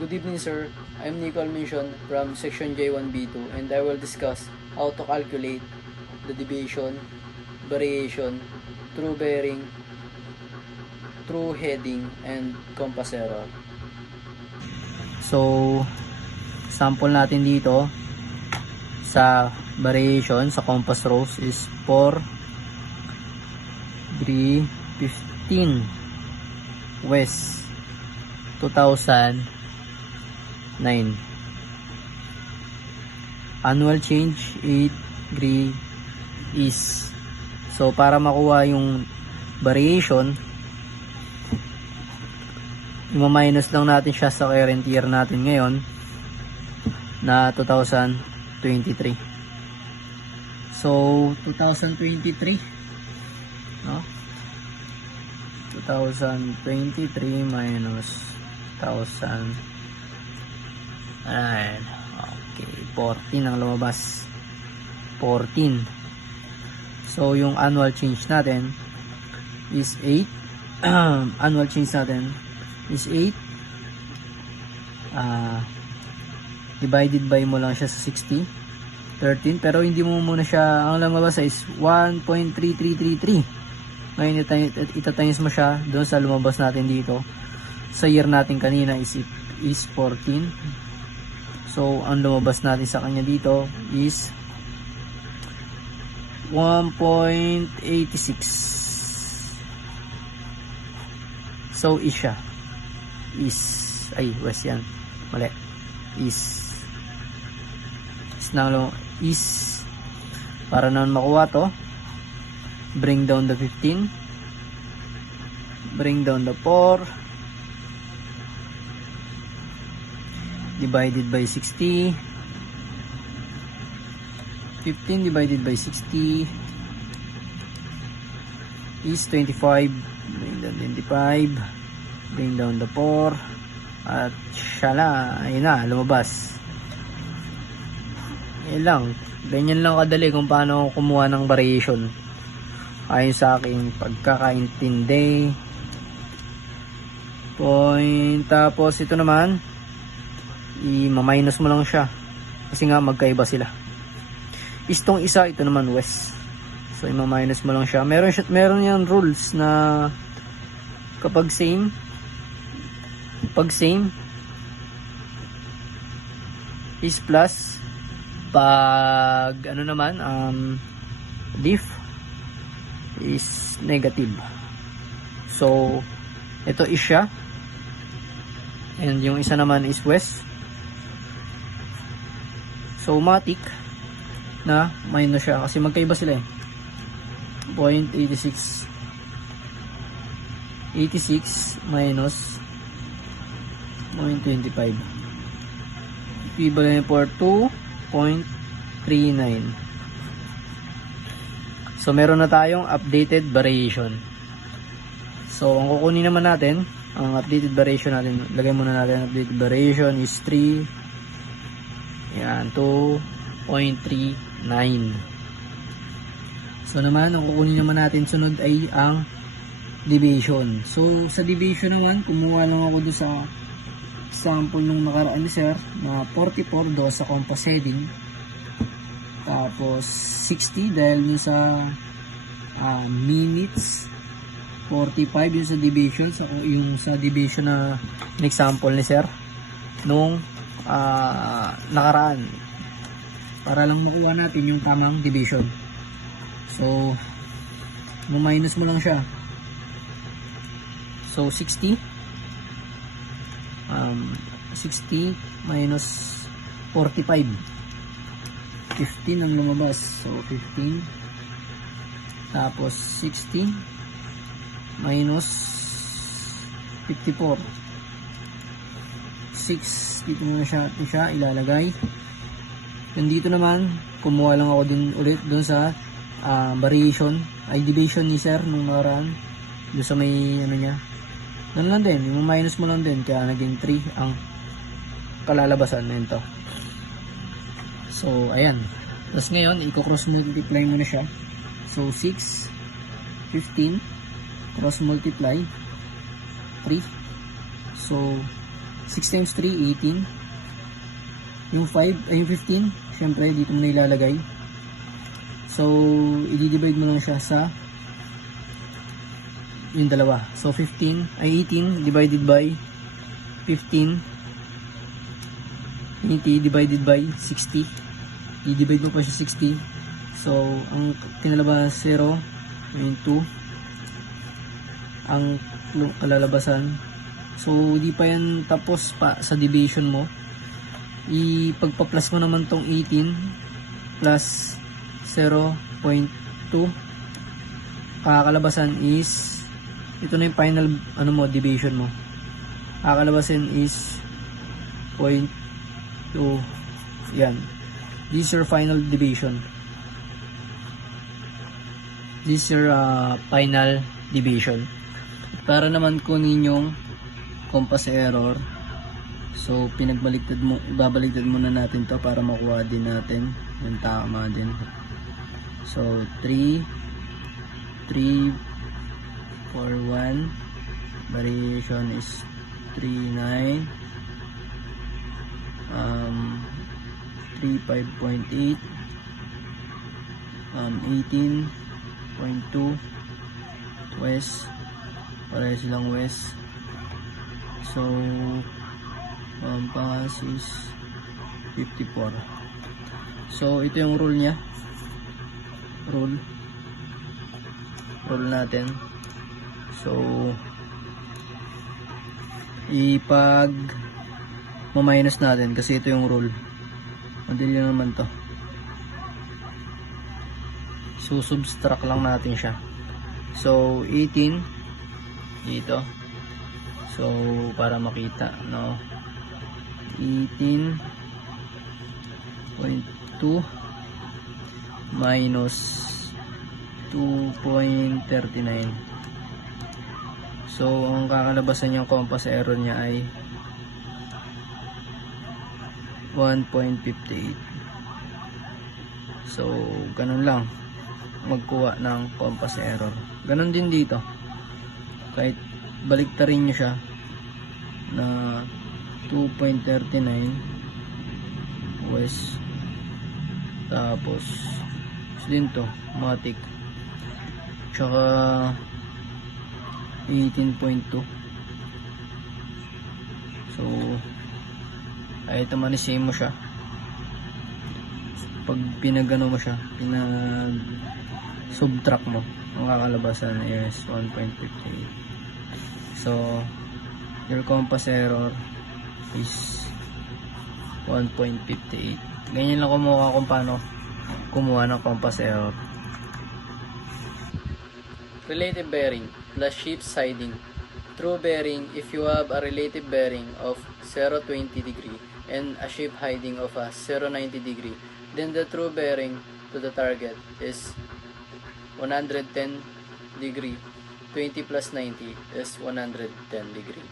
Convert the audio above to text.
Good evening, sir. I'm Nicole Mention from Section J1B2 and I will discuss how to calculate the deviation, variation, true bearing, true heading, and compass error. So, sample natin dito sa variation sa compass rose is 4, 3, 15 west 2009. Annual change 8 degree east. So para makuha yung variation, i-minus lang natin siya sa current year natin ngayon na 2023. So 2023, no? 2023 minus 1000. Ayan. Okay, 14 ang lumabas. 14. So yung annual change natin is 8. Annual change natin is 8. Divided by mo lang siya sa 60. 13. Pero hindi mo muna siya, ang lumabas is 1.3333. Ngayon itatimes mo siya doon sa lumabas natin dito. Sa year natin kanina is 14. So ang lumabas natin sa kanya dito is 1.86. So is siya west yan, mali, is para naman makuha to, bring down the 15, bring down the 4, divided by 60. 15 divided by 60 is 25. Bring down 25, bring down the 4, at syala, ayun na, lumabas. Yan lang, ganyan lang kadali kung paano kumuha ng variation ayon sa aking pagkakaintindi. Tapos ito naman, i-minus mo lang siya kasi nga magkaiba sila. Istong isa, ito naman west. So i-minus mo lang siya. Meron yan rules na kapag same, is plus, pag ano naman, diff is negative. So ito is siya, and yung isa naman is west. So matic na minus siya kasi magkaiba sila eh. 0.86 minus 0.25 equivalent for 2.39. So meron na tayong updated variation. So ang kukunin naman natin, ang updated variation natin, lagay muna natin ang updated variation is 3, yan, 2.39. So naman, ang kukunin naman natin sunod ay ang deviation. So sa deviation naman, kumuha lang ako doon sa sample nung nakaraan ni sir na 44 do sa compass heading, tapos 60 dahil yun sa minutes, 45 yung sa deviation, yung sa deviation na example ni sir nung nakaraan, para lang makuha natin yung tamang division. So minus mo lang siya. So 60 minus 45, 15 ang lumabas. So 15, tapos 60 minus 54, 6, dito muna siya ilalagay. And dito naman, kumuha lang ako ulit dun sa variation, division ni sir nung nakaraan, dun sa may ano niya. Ganun lang din, yung minus mo lang din, kaya naging 3 ang kalalabasan nito. So ayan, tapos ngayon i-cross multiply mo na siya. So 6, 15, cross multiply 3. So 6 times 3, 18. Yung 5, ay yung 15, syempre dito mo na ilalagay. So, i-divide mo lang siya sa yung dalawa. So, 15, ay 18 divided by 15. 80 divided by 60. I-divide mo pa siya 60. So, ang kinalabasan 0, yung 2. Ang kalalabasan. So, di pa yan tapos pa sa division mo. Ipagpa-plus mo naman tong 18 plus 0.2. Kakalabasan is, ito na yung final division mo. Kakalabasan is 0.2. Yan. This is your final division. This is your final division. Para naman kunin yung compass error, so babaliktad muna natin to para makuha din natin yung tama din. So 3 4 1, variation is 3 9, 3 5.8, 18.2 west, pareho silang west. So pass is 54. So ito yung rule nya, rule natin. So ipag ma-minus natin kasi ito yung rule. Madali naman to. So subtract lang natin siya. So 18 dito. So para makita, no, 18.2 minus 2.39. So ang kakalabasan yung compass error niya ay 1.58. So ganun lang magkuha ng compass error. Ganun din dito. Kahit baliktarin nyo siya na 2.39 west, tapos din to matic, tsaka 18.2. so ay ito manisame mo siya. Pag pinagano mo siya, pinag subtract mo, ang kakalabasan is 1.58. So your compass error is 1.58. Ganyan lang kumuha kung paano kumuha ng compass error. Relative bearing plus sheep siding. True bearing if you have a relative bearing of 0.20 degree and a sheep hiding of a 0.90 degree, then the true bearing to the target is 110 degree. 20 plus 90 is 110 degree.